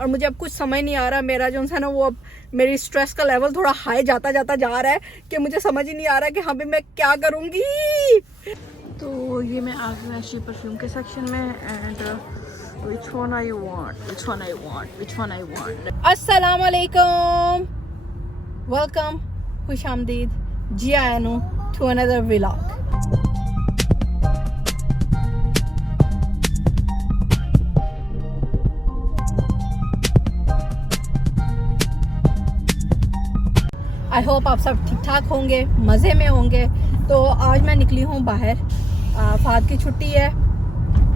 और मुझे अब कुछ समझ नहीं आ रहा, मेरा जो है ना वो अब मेरी स्ट्रेस का लेवल थोड़ा हाई जाता जाता जा रहा है कि मुझे समझ ही नहीं आ रहा कि हाँ भाई मैं क्या करूँगी। तो ये मैं आ गई एक्चुअली परफ्यूम के सेक्शन में and which one I want. अस्सलाम वालेकुम, वेलकम, खुश आमदीद, जी आया नु to another vlog. I hope आप सब ठीक ठाक होंगे, मज़े में होंगे। तो आज मैं निकली हूँ बाहर, फाद की छुट्टी है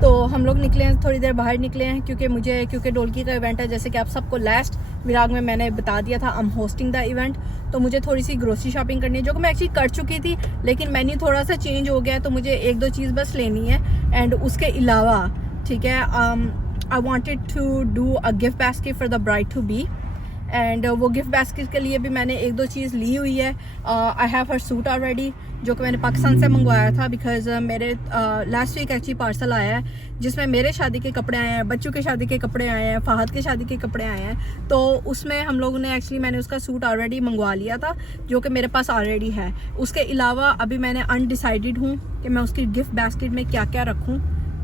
तो हम लोग निकले हैं, थोड़ी देर बाहर निकले हैं क्योंकि डोलकी का इवेंट है। जैसे कि आप सबको लास्ट विराग में मैंने बता दिया था, I am hosting the event. तो मुझे थोड़ी सी ग्रोसरी शॉपिंग करनी है जो कि मैं एक्चुअली कर चुकी थी, लेकिन मेन्यू थोड़ा सा चेंज हो गया है तो मुझे एक दो चीज़ बस लेनी है। एंड उसके अलावा ठीक है, I wanted to do a gift basket for the bride to be and वो गिफ्ट बास्केट के लिए भी मैंने एक दो चीज़ ली हुई है। I have her suit already जो कि मैंने पाकिस्तान से मंगवाया था बिकॉज मेरे लास्ट वीक एक्चुअली पार्सल आया है जिसमें मेरे शादी के कपड़े आए हैं, बच्चों के शादी के कपड़े आए हैं, फहद के शादी के कपड़े आए हैं। तो उसमें हम लोगों ने एक्चुअली मैंने उसका सूट ऑलरेडी मंगवा लिया था जो कि मेरे पास ऑलरेडी है। उसके अलावा अभी मैंने अनडिसाइडेड हूँ कि मैं उसकी गिफ्ट बास्केट में क्या क्या रखूँ,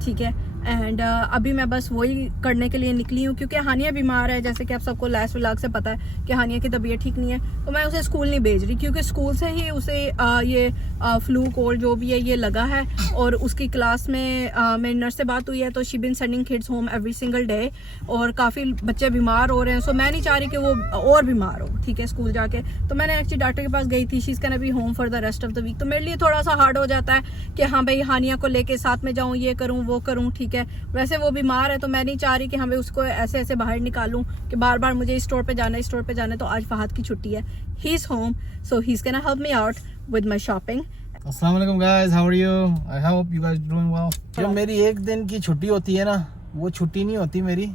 ठीक है। एंड अभी मैं बस वही करने के लिए निकली हूँ क्योंकि हानिया बीमार है। जैसे कि आप सबको लास्ट व्लॉग से पता है कि हानिया की तबीयत ठीक नहीं है, तो मैं उसे स्कूल नहीं भेज रही क्योंकि स्कूल से ही उसे ये फ्लू कोल्ड जो भी है ये लगा है। और उसकी क्लास में मेरी नर्स से बात हुई है तो she been sending kids home every single day और काफ़ी बच्चे बीमार हो रहे हैं। सो मैं नहीं चाह रही कि वो और बीमार हो, ठीक है, स्कूल जाके। तो मैंने एक्चुअली डॉक्टर के पास गई थी, she is can be home for the rest of the week. तो मेरे लिए थोड़ा सा हार्ड हो जाता है कि हाँ भाई हानिया को लेके साथ में जाऊँ, ये करूँ वो करूँ, ठीक है। वैसे वो बीमार है तो मैं नहीं चाह रही कि हमें उसको ऐसे ऐसे बाहर निकालूं कि बार बार मुझे इस स्टोर पे जाना है। तो आज फहद की छुट्टी है, he is home so he is gonna help me out with my shopping. अस्सलाम वालेकुम guys, how are you? I hope you guys doing well. जब मेरी एक दिन की छुट्टी होती है ना, वो छुट्टी नहीं होती मेरी।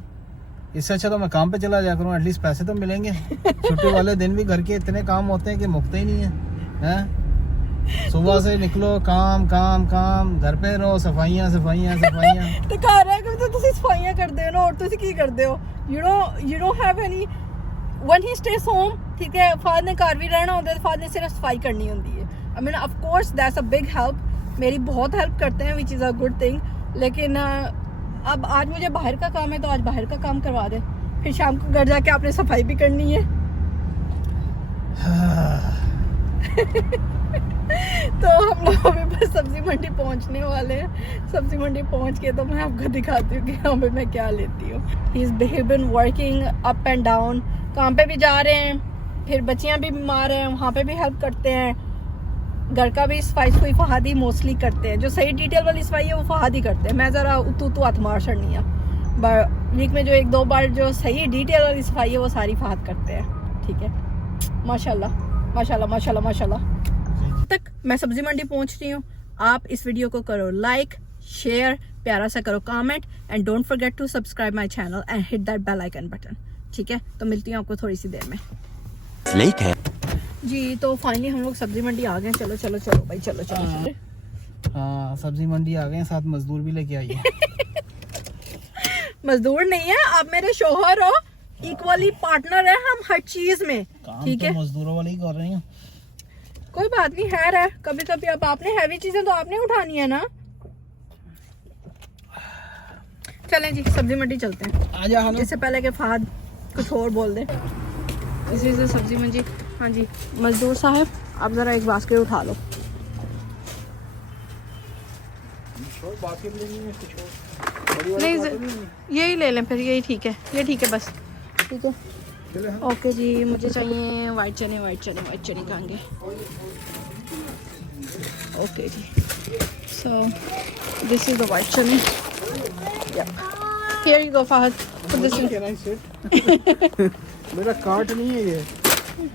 इससे अच्छा तो मैं काम पे चला जाया करूँ, एटलीस्ट पैसे तो मिलेंगे। छुट्टी वाले दिन भी घर के इतने काम होते हैं कि मुकते ही नहीं है, हैं? सुबह से निकलो काम काम काम, घर पे रहो सफाइयां सफाइयां सफाइयां। ਤੇ ਘਰ ਰਹਿ ਕੇ ਤੁਸੀਂ ਸਫਾਈਆਂ ਕਰਦੇ ਹੋ ਨਾ, और ਤੁਸੀਂ ਕੀ ਕਰਦੇ ਹੋ? you don't have any when he stays home, ठीक है। फाद ने घर भी रहना होता है, फाद ने सिर्फ सफाई करनी होती है। I mean of course that's a big help, मेरी बहुत हेल्प करते हैं which is a good thing। लेकिन अब आज मुझे बाहर का काम है तो आज बाहर का काम करवा दे, फिर शाम को घर जाके आपने सफाई भी करनी है। तो हम लोग अभी बस सब्जी मंडी पहुंचने वाले हैं। सब्जी मंडी पहुंच के तो मैं आपको दिखाती हूँ कि यहाँ पे मैं क्या लेती हूँ। He is been working up and down, काम पे भी जा रहे हैं, फिर बच्चियाँ भी बीमार हैं वहाँ पे भी हेल्प करते हैं। घर का भी सफाई सुई फहद ही मोस्टली करते हैं, जो सही डिटेल वाली सफाई है वो फहद ही करते हैं। मैं ज़रा उतू हाथ मार छड़नी है, वीक में जो एक दो बार जो सही डिटेल वाली सफाई है वो सारी फहद करते हैं, ठीक है। माशाल्लाह माशाल्लाह माशाल्लाह माशाल्लाह। तक मैं सब्जी मंडी पहुंच रही हूँ। आप इस वीडियो को करो लाइक, शेयर, प्यारा सा करो comment and don't forget to subscribe my channel and hit that bell icon button, ठीक है। तो मिलती हूँ आपको थोड़ी सी देर में जी। तो फाइनली हम लोग सब्जी मंडी आ गए। चलो चलो चलो भाई, चलो चलो। हाँ, सब्जी मंडी आ गए, साथ मजदूर भी लेके आई है। मजदूर नहीं है, आप मेरे शोहर हो, इक्वली पार्टनर है हम हर चीज में, ठीक है। मजदूरों वाले ही कर रहे हैं, कोई बात नहीं, है कभी कभी अब आपने हैवी चीजें तो आपने उठानी है ना। चलें जी सब्जी मंडी चलते हैं। आजा। इससे पहले कि फहद कुछ और बोल दे, इसी से सब्जी मंडी। हाँ जी मजदूर साहब, आप जरा एक बास्केट उठा लो। नहीं यही ले लें फिर, यही ठीक है, ये ठीक है बस, ठीक है। ओके जी, मुझे चाहिए वाइट चने खाएंगे। ओके जी, so this is the white chane. Here you go Fahad, put this in. Can I sit? मेरा कार्ट नहीं है ये।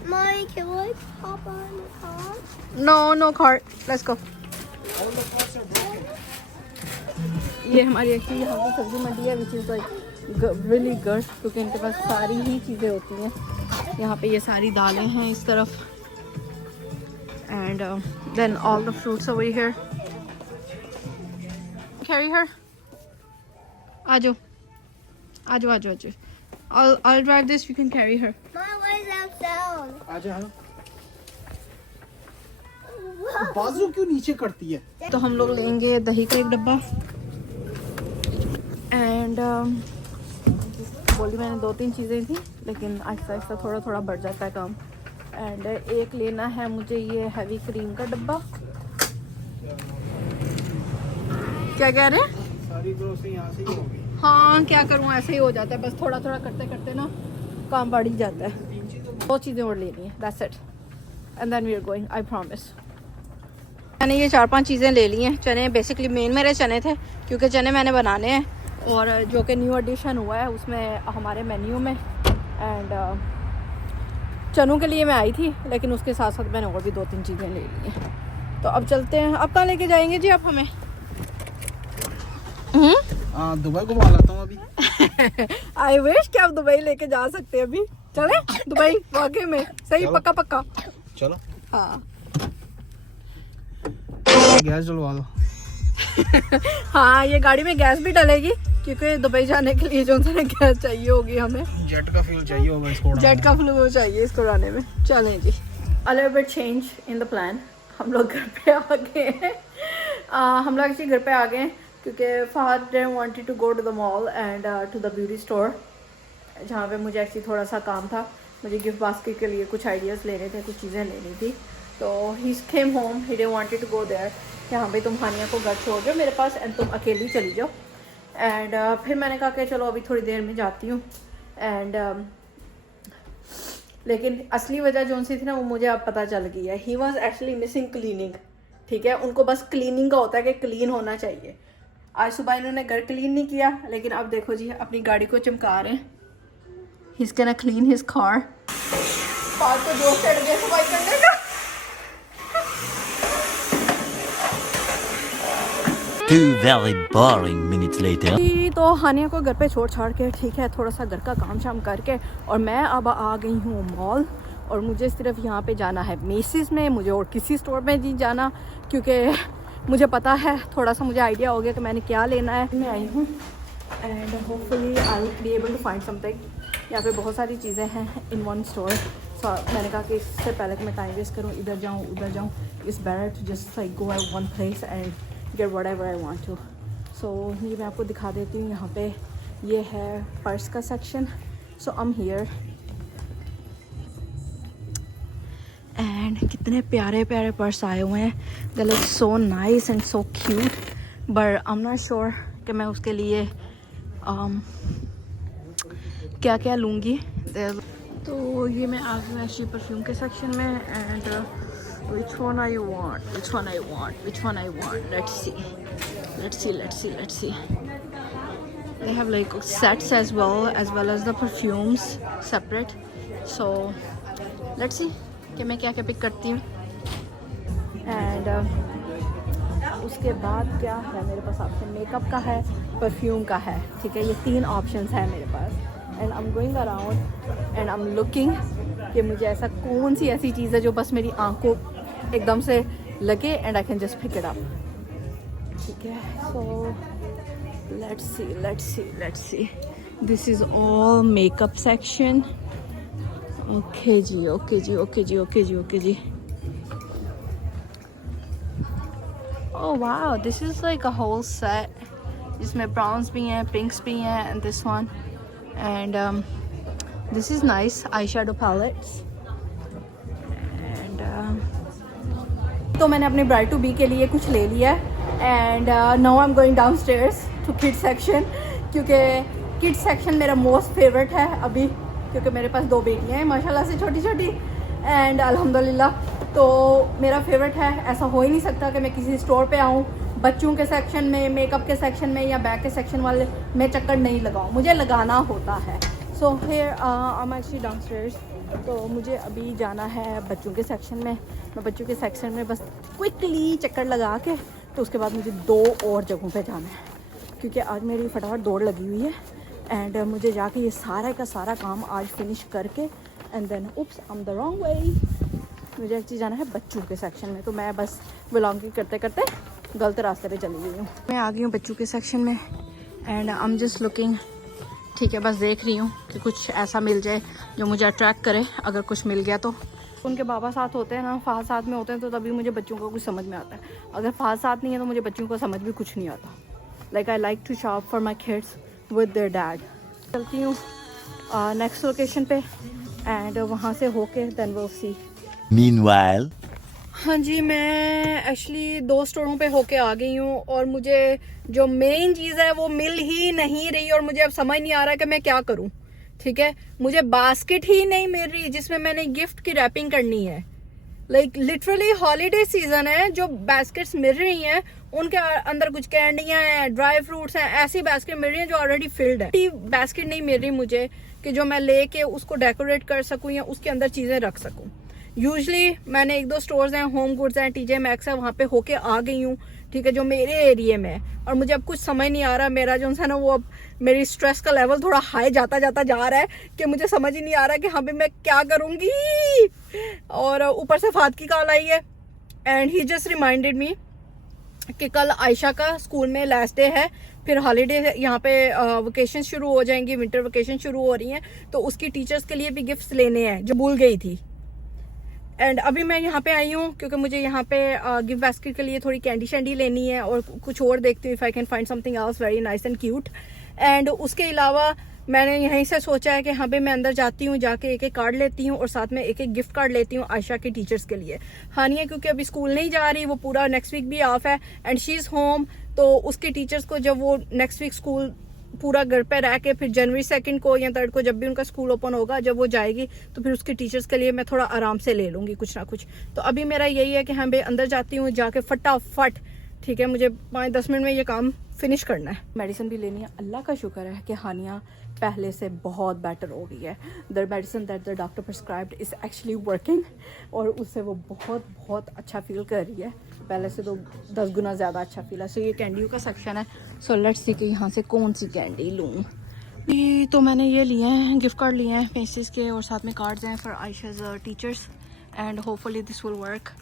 Mommy, can we hop on the car? No cart, let's go. ये हमारी एक्चुअली यहाँ की सब्जी मंडी है which is like really good क्योंकि इनके पास सारी ही चीज़ें होती हैं। यहाँ पे ये सारी दालें हैं इस तरफ and then all the fruits over here. Carry her, आ जाओ आ जाओ आ जाओ आ जाओ। I'll drive this. You can carry her. Mom, where's that sound? आजा बाजू क्यों नीचे करती है? तो हम लोग लेंगे दही का एक डब्बा एंड बोली मैंने 2-3 चीज़ें थी, लेकिन आहिस्ता आहिस्ता थोड़ा थोड़ा बढ़ जाता है काम। एंड एक लेना है मुझे ये हैवी क्रीम का डब्बा। क्या कह रहे हैं? सारी ग्रोसरी यहाँ से ही होगी। हाँ क्या करूँ, ऐसे ही हो जाता है, बस थोड़ा थोड़ा करते करते ना काम बढ़ ही जाता है। 2 चीज़ें और लेनी है, that's it, and then we are going, I promise. मैंने ये 4-5 चीज़ें ले ली हैं। चने बेसिकली मेन मेरे चने थे, क्योंकि चने मैंने बनाने हैं और जो कि न्यू एडिशन हुआ है उसमें हमारे मेन्यू में। एंड चनों के लिए मैं आई थी, लेकिन उसके साथ साथ मैंने और भी 2-3 चीज़ें ले ली हैं। तो अब चलते हैं। अब कहाँ लेके जाएंगे जी आप हमें? दुबई घुमा लाता हूँ अभी। आई विश कि आप दुबई लेके जा सकते हैं अभी। चले दुबई वाकई में सही, पक्का पक्का। चलो हाँ गैस जलवा दो। हाँ ये गाड़ी में गैस भी डलेगी, क्योंकि दुबई जाने के लिए जो सा गैस चाहिए होगी हमें। जेट का फ्यूल चाहिए होगा इसको। जेट का फ्यूल चाहिए इसको उड़ाने में। चलें जी, a little bit change in the plan। हम लोग घर पे आ गए हैं। हम लोग एक्चुअली घर पे आ गए हैं क्योंकि Fahad wanted to go to the mall and to the beauty store, जहाँ पे मुझे एक्चुअली थोड़ा सा काम था। मुझे गिफ्ट बास्केट के लिए कुछ आइडियाज़ लेने थे, कुछ चीज़ें लेनी थी। तो he came home, he didn't wanted to go there, यहाँ पे तुम हानिया को घर छोड़ दो मेरे पास एंड तुम अकेली चली जाओ। एंड फिर मैंने कहा कि चलो अभी थोड़ी देर में जाती हूँ। एंड लेकिन असली वजह जो सी थी ना वो मुझे अब पता चल गई है। He was actually missing cleaning. ठीक है, उनको बस क्लीनिंग का होता है कि क्लीन होना चाहिए। आज सुबह इन्होंने घर क्लीन नहीं किया, लेकिन अब देखो जी अपनी गाड़ी को चमका रहे हैं। He's gonna clean his car। बात तो जोश चढ़ गया सफाई करने का। 2 very boring minutes later। तो हानिया को घर पे छोड़ छाड़ के, ठीक है, थोड़ा सा घर का काम शाम करके, और मैं अब आ गई हूँ मॉल। और मुझे सिर्फ यहाँ पे जाना है मेसिस में, मुझे और किसी स्टोर में नहीं जाना, क्योंकि मुझे पता है, थोड़ा सा मुझे आइडिया हो गया कि मैंने क्या लेना है। मैं आई हूँ and hopefully I will be able to find something. यहाँ पे बहुत सारी चीज़ें हैं इन वन स्टोर। सो मैंने कहा कि इससे पहले कि मैं टाइम वेस्ट करूँ, इधर जाऊँ उधर जाऊँ, it's better to just like go at one place and get whatever I want to. So ये मैं आपको दिखा देती हूँ। यहाँ पे ये है पर्स का section. So I am here and कितने प्यारे प्यारे पर्स आए हुए हैं। They look so nice and so cute, but I am not sure कि मैं उसके लिए क्या क्या लूँगी। तो ये मैं आ गई एक्चुअली परफ्यूम के सेक्शन में। And which one I want, which one I want, which one I want, let's see. They have like sets as well as the perfumes separate, so let's see कि मैं क्या क्या pick करती हूँ। And उसके बाद क्या है मेरे पास ऑप्शन, मेकअप का है, परफ्यूम का है। ठीक है, ये 3 ऑप्शंस हैं मेरे पास। And I am going around and I am looking कि मुझे ऐसा कौन सी ऐसी चीज़ है जो बस मेरी आंखों एकदम से लगे and I can just pick it up. ठीक है, so let's see this is all makeup section. Okay जी। Oh wow, this is like a whole set, जिसमें ब्राउन्स भी हैं, पिंक्स भी हैं, and this one and this is nice eye shadow palettes. And तो मैंने अपने ब्राइड टू बी के लिए कुछ ले लिया है। And now I am going down stairs to kids section, क्योंकि किड्स सेक्शन मेरा मोस्ट फेवरेट है अभी, क्योंकि मेरे पास 2 बेटियां हैं माशाल्लाह से छोटी छोटी एंड अल्हम्दुलिल्लाह। तो मेरा फेवरेट है। ऐसा हो ही नहीं सकता कि मैं किसी स्टोर पे आऊँ, बच्चों के सेक्शन में, मेकअप के सेक्शन में या बैग के सेक्शन वाले में चक्कर नहीं लगाऊँ, मुझे लगाना होता है। So here I am actually downstairs. तो मुझे अभी जाना है बच्चों के सेक्शन में। मैं बच्चों के सेक्शन में बस क्विकली चक्कर लगा के, तो उसके बाद मुझे 2 और जगहों पे जाना है, क्योंकि आज मेरी फटाफट दौड़ लगी हुई है। एंड मुझे जाके ये सारा का सारा काम आज फिनिश करके and then oops I am the wrong way, मुझे एक्चुअली जाना है बच्चों के सेक्शन में। तो मैं बस व्लॉगिंग करते करते गलत रास्ते पे चली गई हूँ। मैं आ गई हूँ बच्चों के सेक्शन में and I am just looking ठीक है, बस देख रही हूँ कि कुछ ऐसा मिल जाए जो मुझे अट्रैक्ट करे। अगर कुछ मिल गया तो उनके बाबा साथ होते हैं ना, फ़ाद साथ में होते हैं, तो तभी मुझे बच्चों को कुछ समझ में आता है। अगर फ़ाद साथ नहीं है तो मुझे बच्चों को समझ भी कुछ नहीं आता। Like I like to shop for my kids with their dad. चलती हूँ नेक्स्ट लोकेशन पे एंड वहाँ से होके देन विल सी। Meanwhile, हाँ जी, मैं एक्चुअली 2 स्टोरों पे होके आ गई हूँ और मुझे जो मेन चीज़ है वो मिल ही नहीं रही और मुझे अब समझ नहीं आ रहा कि मैं क्या करूँ। ठीक है, मुझे बास्केट ही नहीं मिल रही जिसमें मैंने गिफ्ट की रैपिंग करनी है। लाइक लिटरली हॉलीडे सीजन है, जो बास्केट्स मिल रही हैं उनके अंदर कुछ कैंडियां हैं, ड्राई फ्रूट्स हैं, ऐसी बास्केट मिल रही हैं जो ऑलरेडी फिल्ड है। बास्केट नहीं मिल रही मुझे कि जो मैं लेके उसको डेकोरेट कर सकूं या उसके अंदर चीजें रख सकूं। यूजली मैंने 1-2 स्टोर्स हैं, होम गुड्स हैं, टीजे मैक्स है, वहां पे होके आ गई हूँ। ठीक है, जो मेरे एरिया में है, और मुझे अब कुछ समझ नहीं आ रहा। मेरा जो है ना वो अब मेरी स्ट्रेस का लेवल थोड़ा हाई जाता जा रहा है कि मुझे समझ ही नहीं आ रहा कि हाँ भाई मैं क्या करूँगी। और ऊपर से फात की कॉल आई है and he just reminded me कि कल आयशा का स्कूल में लास्ट डे है, फिर हॉलीडे यहाँ पे वेकेशन शुरू हो जाएंगी, विंटर वेकेशन शुरू हो रही हैं, तो उसकी टीचर्स के लिए भी गिफ्ट्स लेने हैं जो भूल गई थी। एंड अभी मैं यहाँ पे आई हूँ क्योंकि मुझे यहाँ पे गिफ्ट बास्केट के लिए थोड़ी कैंडी शैंडी लेनी है और कुछ और देखती हूँ if I can find something else very nice and cute. And उसके अलावा मैंने यहीं से सोचा है कि हाँ भाई मैं अंदर जाती हूँ, जाके एक कार्ड लेती हूँ और साथ में एक गिफ्ट कार्ड लेती हूँ आयशा के टीचर्स के लिए। हानिया क्योंकि अभी स्कूल नहीं जा रही, वो पूरा नेक्स्ट वीक भी ऑफ है एंड शी इज़ होम, तो उसके टीचर्स को जब वो नेक्स्ट वीक स्कूल पूरा घर पे रह के फिर जनवरी 2 को या 3 को जब भी उनका स्कूल ओपन होगा, जब वो जाएगी तो फिर उसके टीचर्स के लिए मैं थोड़ा आराम से ले लूँगी कुछ ना कुछ। तो अभी मेरा यही है कि हाँ भाई अंदर जाती हूँ, जाके फटाफट, ठीक है, मुझे 5-10 मिनट में ये काम फिनिश करना है। मेडिसिन भी लेनी है। अल्लाह का शुक्र है कि हानिया पहले से बहुत बेटर हो गई है। The medicine that the doctor prescribed is actually working और उससे वो बहुत अच्छा फील कर रही है, पहले से तो 10 गुना ज़्यादा अच्छा फील है। सो ये कैंडियों का सेक्शन है। सो लेट्स सी कि यहाँ से कौन सी कैंडी लूँ। तो मैंने ये लिए हैं, गिफ्ट कार्ड लिए हैं पेसेस के और साथ में कार्ड्स हैं for Ayesha's teachers and hopefully this will work.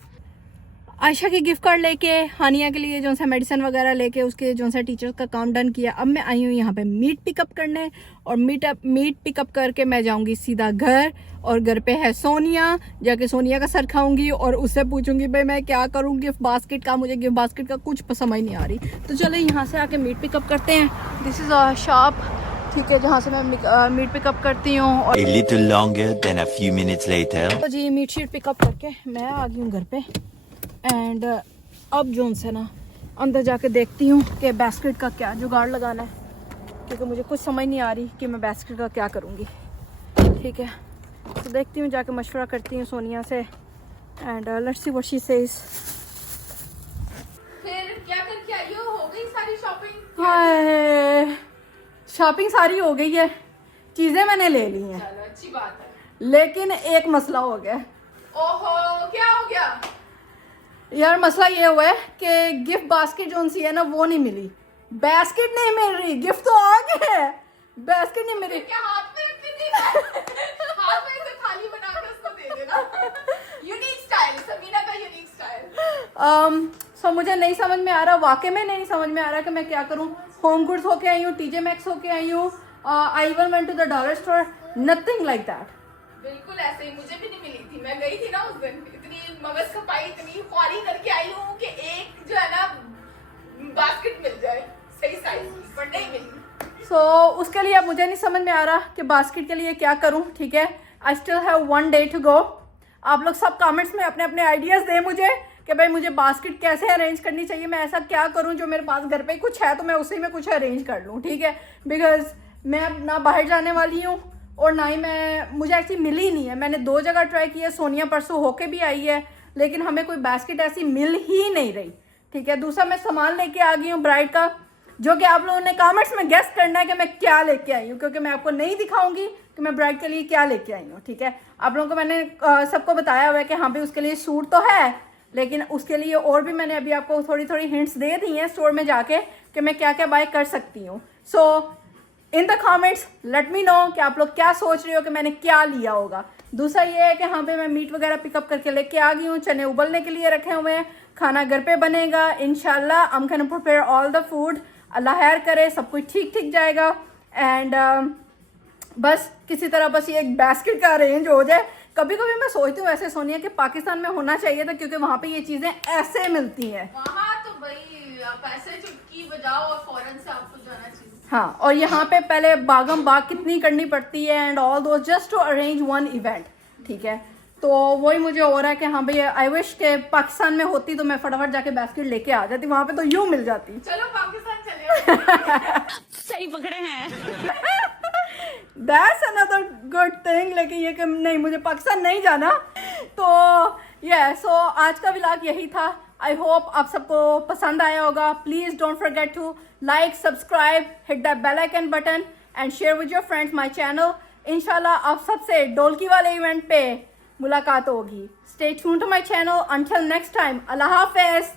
Ayesha के गिफ्ट कार्ड लेके हानिया के लिए जो सा मेडिसिन वगैरह लेके उसके जो सा टीचर्स का काम डन किया। अब मैं आई हूँ यहाँ पे मीट पिकअप करने और मीट पिकअप करके मैं जाऊँगी सीधा घर और घर पे है सोनिया, जाके सोनिया का सर खाऊंगी और उससे पूछूंगी भाई मैं क्या करूँ गिफ्ट बास्केट का। मुझे गिफ्ट बास्केट का कुछ समझ नहीं आ रही। तो चलो यहाँ से आके मीट पिकअप करते हैं। दिस इज़ अ शॉप, ठीक है, जहाँ से मैं मीट पिकअप करती हूँ। और a little longer than a few minutes later. तो जी मीट शीट पिकअप करके मैं आ गई हूँ घर पे एंड अब जोन से ना अंदर जाके देखती हूँ कि बास्केट का क्या जुगाड़ लगाना है, क्योंकि मुझे कुछ समझ नहीं आ रही कि मैं बास्केट का क्या करूँगी। ठीक है, तो देखती हूँ, जाके मशवरा करती हूँ सोनिया से and let's see what she says. फिर क्या करके आई हो गई सारी शॉपिंग? हाय, शॉपिंग सारी हो गई है, चीज़ें मैंने ले ली हैं, चलो अच्छी बात है, लेकिन एक मसला हो गया। ओहो क्या हो गया? यार मसला ये हुआ है कि गिफ्ट बास्केट जो सी है ना वो नहीं मिली, बास्केट नहीं मिल रही, गिफ्ट तो आ गया है, बास्केट नहीं मिल रही। क्या हाथ में रख के दे? हाथ में से थाली बना के उसको दे देना। यूनिक स्टाइल, सबीना का यूनिक स्टाइल। सो मुझे नहीं समझ में आ रहा, वाकई में नहीं समझ में आ रहा कि मैं क्या करूं। होम गुड्स होके आई हूँ, टीजे मैक्स होके आई हूँ, I even went to the dollar store, nothing like that. बिल्कुल ऐसे ही मुझे भी नहीं मिली थी। मैं गई थी ना उस दिन, इतनी मगज खपाई, इतनी ख्वारी करके आई हूँ कि एक जो है ना बास्केट मिल जाए सही साइज की, पर नहीं मिली। सो उसके लिए अब मुझे नहीं समझ में आ रहा कि बास्केट के लिए क्या करूं। ठीक है, I still have 1 day to go. आप लोग सब कमेंट्स में अपने अपने आइडियाज़ दें मुझे कि भाई मुझे बास्केट कैसे अरेंज करनी चाहिए, मैं ऐसा क्या करूं जो मेरे पास घर पे कुछ है तो मैं उसी में कुछ अरेंज कर लूं। ठीक है, बिकॉज मैं अब ना बाहर जाने वाली हूँ और ना ही मुझे ऐसी मिली नहीं है। मैंने 2 जगह ट्राई किया, सोनिया परसों होके भी आई है, लेकिन हमें कोई बास्केट ऐसी मिल ही नहीं रही। ठीक है, दूसरा मैं सामान लेके आ गई हूँ ब्राइड का, जो कि आप लोगों ने कमेंट्स में गेस करना है कि मैं क्या लेके आई हूँ, क्योंकि मैं आपको नहीं दिखाऊंगी कि मैं ब्राइड के लिए क्या लेके आई हूँ। ठीक है, आप लोगों को मैंने सबको बताया हुआ है कि हाँ भाई उसके लिए सूट तो है, लेकिन उसके लिए और भी मैंने अभी आपको थोड़ी थोड़ी हिंट्स दे दी हैं स्टोर में जाके कि मैं क्या क्या बाय कर सकती हूँ। So in the comments let me know कि आप लोग क्या सोच रहे हो कि मैंने क्या लिया होगा। दूसरा ये है कि हाँ पे मैं मीट वगैरह पिकअप करके लेके आ गई हूँ, चने उबलने के लिए रखे हुए हैं, खाना घर पे बनेगा इंशाल्लाह। I'm gonna prepare all the food, अल्लाह खैर करे, सब कुछ ठीक ठीक जाएगा। एंड बस किसी तरह बस ये एक बास्केट का अरेंज हो जाए। कभी कभी मैं सोचती हूँ ऐसे सोनिया कि पाकिस्तान में होना चाहिए था, क्योंकि वहाँ पे ये चीज़ें ऐसे मिलती हैं। वहाँ तो भाई आप ऐसे चुटकी बजाओ और फौरन से आपको जो है ना चीज। हाँ, और यहाँ पे पहले बागम बाग कितनी करनी पड़ती है and all though just to arrange one event. ठीक है, तो वही मुझे हो रहा है कि हाँ भाई आई विश के पाकिस्तान में होती तो मैं फटाफट जाके बास्केट लेके आ जाती, वहाँ पे तो यूं मिल जाती। चलो पाकिस्तान चले। सही पकड़े हैं। That's another good thing, लेकिन ये कि नहीं मुझे पाकिस्तान नहीं जाना। तो सो आज का व्लॉग यही था। आई होप आप सबको पसंद आया होगा। Please don't forget to like, subscribe, hit that bell icon button and share with your friends my channel. इंशाल्लाह आप सबसे ढोलकी वाले इवेंट पे मुलाकात होगी। Stay tuned to my channel. Until next time, अल्लाह हाफिज।